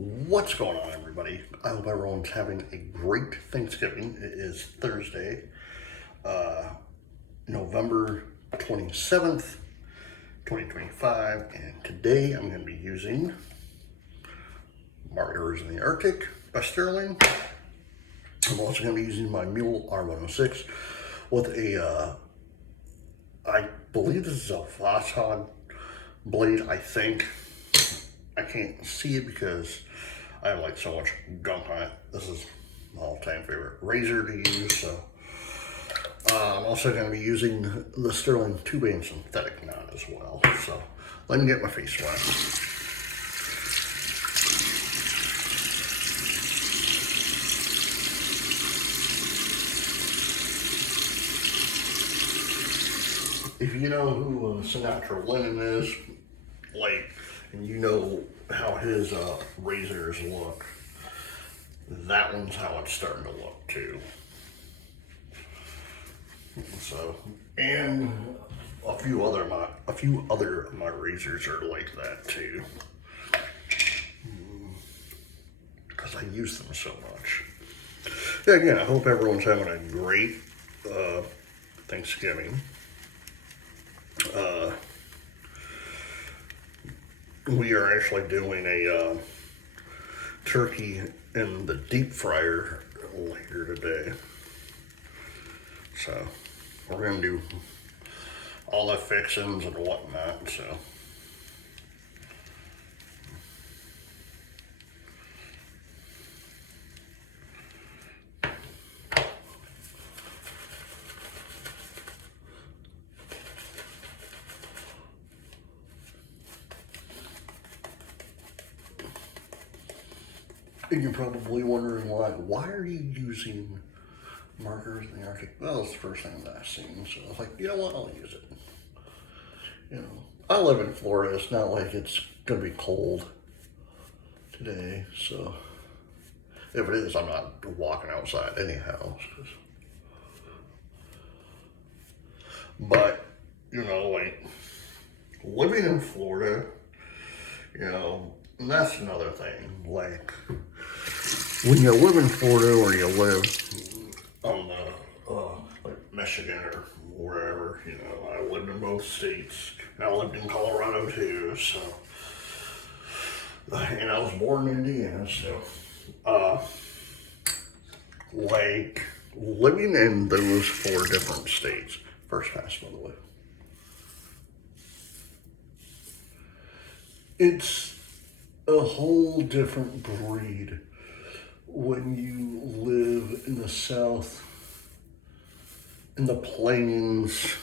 What's going on, everybody? I hope everyone's having a great Thanksgiving. It is Thursday, November 27th, 2025, and today I'm going to be using Margarita in the Arctic by Stirling. I'm also going to be using my Mule R106 with a, I believe this is a Vashon blade, I think. I can't see it because I have like so much gunk on it. This is my all-time favorite razor to use. So I'm also going to be using the Stirling 2-band synthetic knot as well. So let me get my face wet. If you know who Sinatra Linen is, and you know how his razors look, that one's how it's starting to look too. So, and a few other of my razors are like that too, because I use them so much. Yeah, again, I hope everyone's having a great Thanksgiving. We are actually doing a turkey in the deep fryer later today. So we're going to do all the fixings and whatnot. So and you're probably wondering why are you using markers in the Arctic? Well, it's the first thing that I've seen, so I was like, you know what, I'll use it. You know, I live in Florida. It's not like it's gonna be cold today, so if it is, I'm not walking outside anyhow. But you know, like living in Florida, you know, and that's another thing. Like when you live in Florida or you live on the like Michigan or wherever, you know, I lived in both states, and I lived in Colorado too. So, and I was born in Indiana. So, like living in those 4 different states. First pass, by the way. It's a whole different breed when you live in the South, in the plains,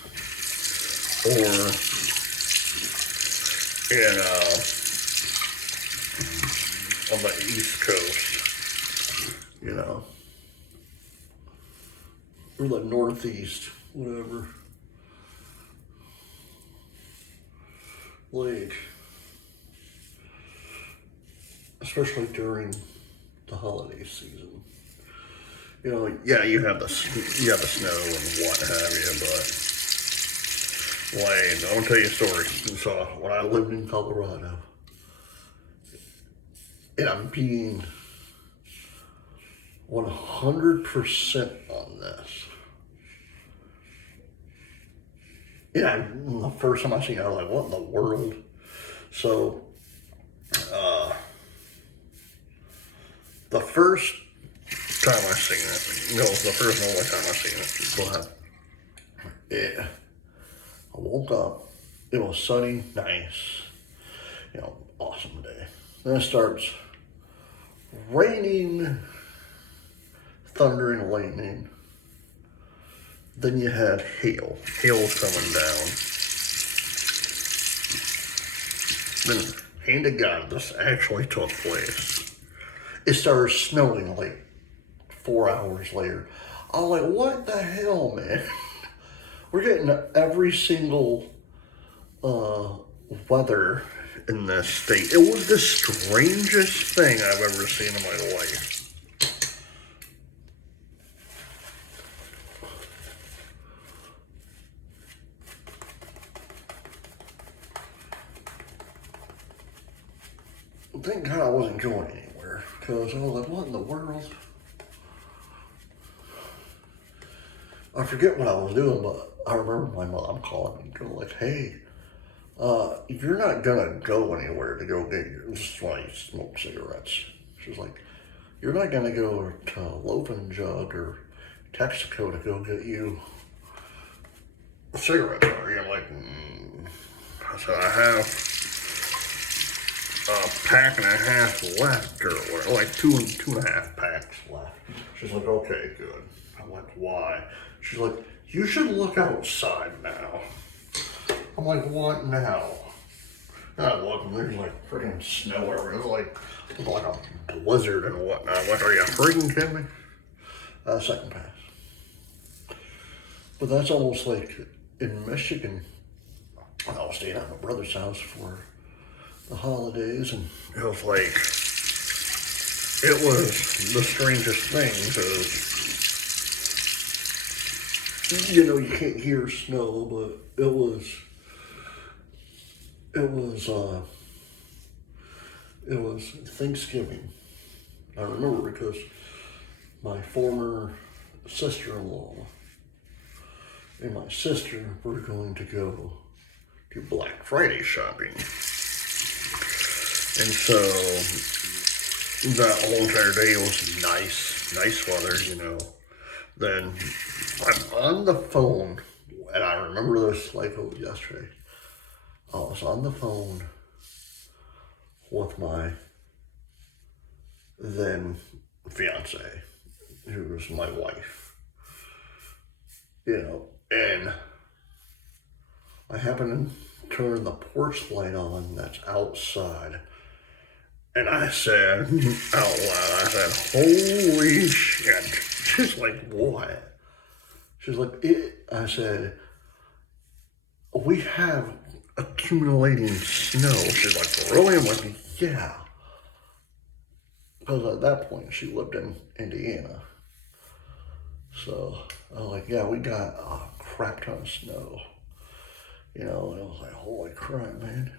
or in on the East Coast, you know, or the Northeast, whatever. Like, especially during the holiday season. You know, yeah, you have the snow and what have you, but like, I'll tell you a story. So when I lived in Colorado, and I'm being 100% on this. Yeah, the first time I seen it, I was like, what in the world? So, the first time I seen it, no, the first and only time I seen it, yeah, I woke up, it was sunny, nice, you know, awesome day. Then it starts raining, thunder and lightning. Then you had hail. Hail's coming down. Then, hand to God, this actually took place. It started snowing like 4 hours later. I was like, what the hell, man? We're getting every single weather in this state. It was the strangest thing I've ever seen in my life. Thank God I wasn't going anywhere. Because I was like, what in the world? I forget what I was doing, but I remember my mom calling me, going like, hey, you're not gonna go anywhere to go get your, this is why you smoke cigarettes. She's like, you're not gonna go to Loaf and Jug or Texaco to go get you cigarettes, are you? I'm like, I said, I have a pack and a half left, or like two and a half packs left. She's like, okay, good. I'm like, why? She's like, you should look outside now. I'm like, what now? And I look, and there's like freaking snow everywhere. It's like a blizzard and whatnot. I'm like, are you freaking kidding me? Second pass. But that's almost like in Michigan. I was staying at my brother's house for the holidays, and it was like, it was the strangest thing, because, you know, you can't hear snow, but it was Thanksgiving. I remember because my former sister-in-law and my sister were going to go do Black Friday shopping. And so that whole entire day was nice weather, you know. Then I'm on the phone, and I remember this like it was yesterday. I was on the phone with my then fiance, who was my wife, you know, and I happened to turn the porch light on that's outside, and I said out loud, I said, holy shit. She's like, what? She's like, I said, we have accumulating snow. She's like, really? I'm like, yeah. Because at that point, she lived in Indiana. So I was like, yeah, we got a crap ton of snow. You know, and I was like, holy crap, man.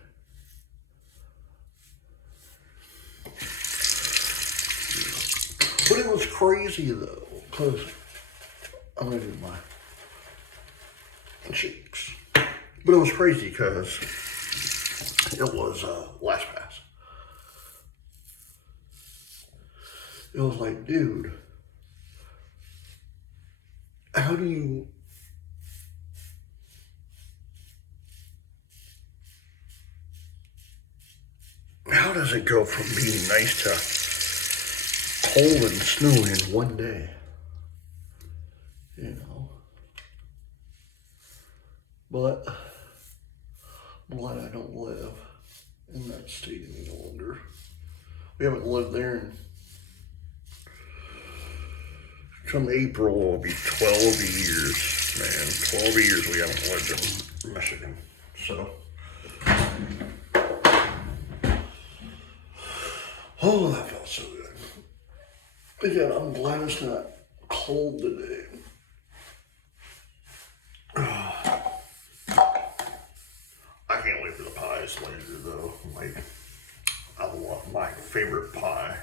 But it was crazy, though, because I'm going to do my cheeks. But it was crazy because it was last pass. It was like, dude, how does it go from being nice to cold and snowy in one day? You know? But I'm glad I don't live in that state any longer. We haven't lived there in, come April, it'll be 12 years, man. 12 years we haven't lived in Michigan. So, oh, that felt so good. Again, I'm glad it's not cold today. I can't wait for the pies later, though. Like, I love my favorite pie.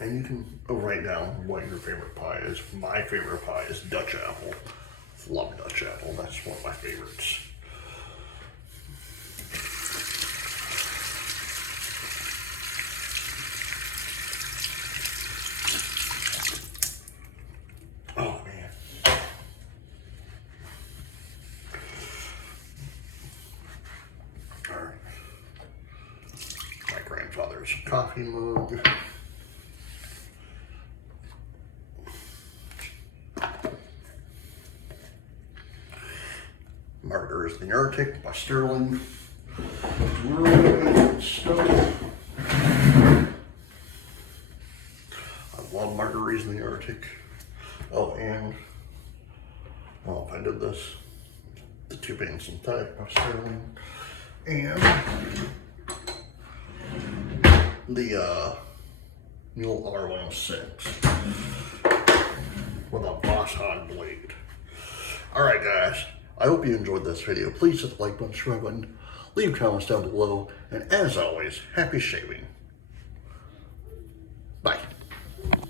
And you can write down what your favorite pie is. My favorite pie is Dutch apple. Love Dutch apple. That's one of my favorites. Oh, man. All right. My grandfather's coffee mug. Margarita in the Arctic by Stirling. Really good stuff. I love margaritas in the Arctic. Oh, and I don't know if I did this. The 2 Being Synthetic by Stirling. And the Mule R106 with a Boss Hog blade. Alright, guys. I hope you enjoyed this video. Please hit the like button, subscribe button, leave comments down below, and as always, happy shaving.